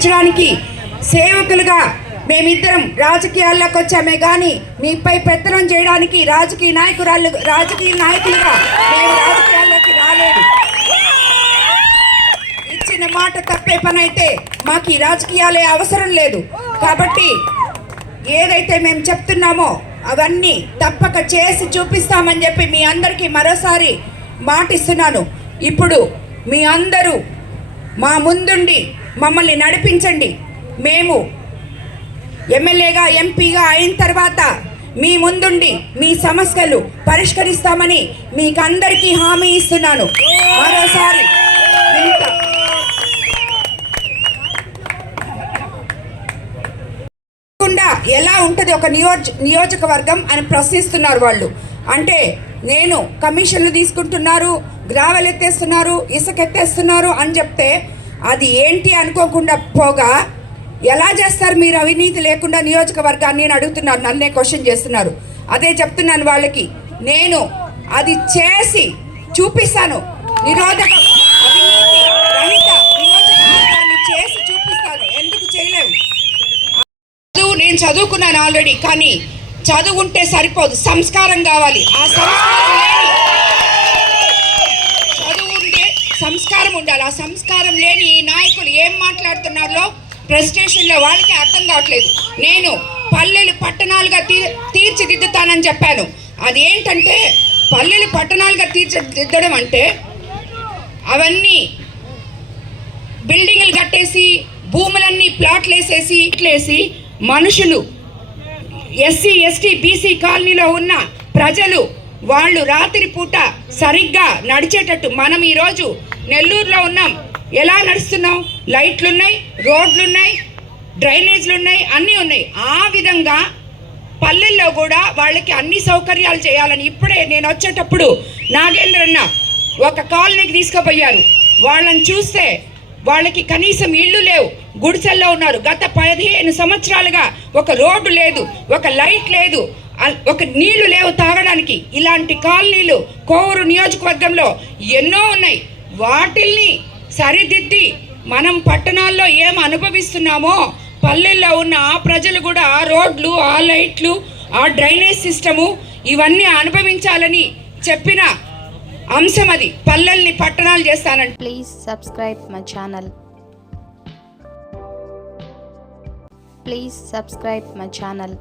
తీర్చడానికి సేవకులుగా మేమిద్దరం రాజకీయాల్లోకి వచ్చామే కానీ మీపై పెత్తనం చేయడానికి రాజకీయ నాయకులుగా మేము రాజకీయాల్లోకి రాలేదు. ఇచ్చిన మాట తప్పే పని అయితే మాకు ఈ రాజకీయాలే అవసరం లేదు. కాబట్టి ఏదైతే మేము చెప్తున్నామో అవన్నీ తప్పక చేసి చూపిస్తామని చెప్పి మీ అందరికీ మరోసారి మాటిస్తున్నాను. ఇప్పుడు మీ అందరూ మా ముందుండి మమ్మల్ని నడిపించండి. మేము ఎమ్మెల్యేగా ఎంపీగా అయిన తర్వాత మీ ముందుండి మీ సమస్యలు పరిష్కరిస్తామని మీకు అందరికీ హామీ ఇస్తున్నాను. మరోసారి ఎలా ఉంటుంది ఒక నియోజకవర్గం అని ప్రశ్నిస్తున్నారు వాళ్ళు. అంటే నేను కమిషన్లు తీసుకుంటున్నారు, గ్రావెల్ ఎత్తేస్తున్నారు, ఇసుక ఎత్తేస్తున్నారు అని చెప్తే అది ఏంటి అనుకోకుండా పోగా ఎలా చేస్తారు మీరు అవినీతి లేకుండా నియోజకవర్గాన్ని అని అడుగుతున్నారు. నన్నే క్వశ్చన్ చేస్తున్నారు. అదే చెప్తున్నాను వాళ్ళకి, నేను అది చేసి చూపిస్తాను. అవినీతి రహిత నియోజకవర్గాన్ని చేసి చూపిస్తాను. ఎందుకు చేయలేము? నేను చదువుకున్నాను ఆల్రెడీ, కానీ చదువుంటే సరిపోదు, సంస్కారం కావాలి. ఆ చదువు ఉంటే సంస్కారం ఉండాలి. ఆ సంస్కారం లేని నాయకులు ఏం మాట్లాడుతున్నారో ప్రెస్టేషన్లో వాళ్ళకి అర్థం కావట్లేదు. నేను పల్లెలు పట్టణాలుగా తీర్చిదిద్దుతానని చెప్పాను. అది ఏంటంటే పల్లెలు పట్టణాలుగా తీర్చిదిద్దడం అంటే అవన్నీ బిల్డింగ్లు కట్టేసి భూములన్నీ ప్లాట్లు వేసేసి మనుషులు ఎస్సీ ఎస్టీ బీసీ కాలనీలో ఉన్న ప్రజలు వాళ్ళు రాత్రి పూట సరిగ్గా నడిచేటట్టు మనం ఈరోజు నెల్లూరులో ఉన్నాం. ఎలా నడుస్తున్నాం? లైట్లున్నాయి, రోడ్లున్నాయి, డ్రైనేజ్లు ఉన్నాయి, అన్నీ ఉన్నాయి. ఆ విధంగా పల్లెల్లో కూడా వాళ్ళకి అన్ని సౌకర్యాలు చేయాలని ఇప్పుడే నేను వచ్చేటప్పుడు నాగేంద్రన్న ఒక కాలనీకి తీసుకుపోయారు. వాళ్ళని చూస్తే వాళ్ళకి కనీసం ఇళ్ళు లేవు, గుడిసెల్లో ఉన్నారు. గత 15 సంవత్సరాలుగా ఒక రోడ్డు లేదు, ఒక లైట్ లేదు, ఒక నీళ్లు లేవు తాగడానికి. ఇలాంటి కాలనీలు కోవూరు నియోజకవర్గంలో ఎన్నో ఉన్నాయి. వాటిల్ని సరిదిద్ది మనం పట్టణాల్లో ఏం అనుభవిస్తున్నామో పల్లెల్లో ఉన్న ఆ ప్రజలు కూడా ఆ రోడ్లు, ఆ లైట్లు, ఆ డ్రైనేజ్ సిస్టము ఇవన్నీ అనుభవించాలని చెప్పిన అంశం అది. పల్లెల్ని పట్టణాలు చేస్తానండి. Please subscribe my channel. Please subscribe my channel.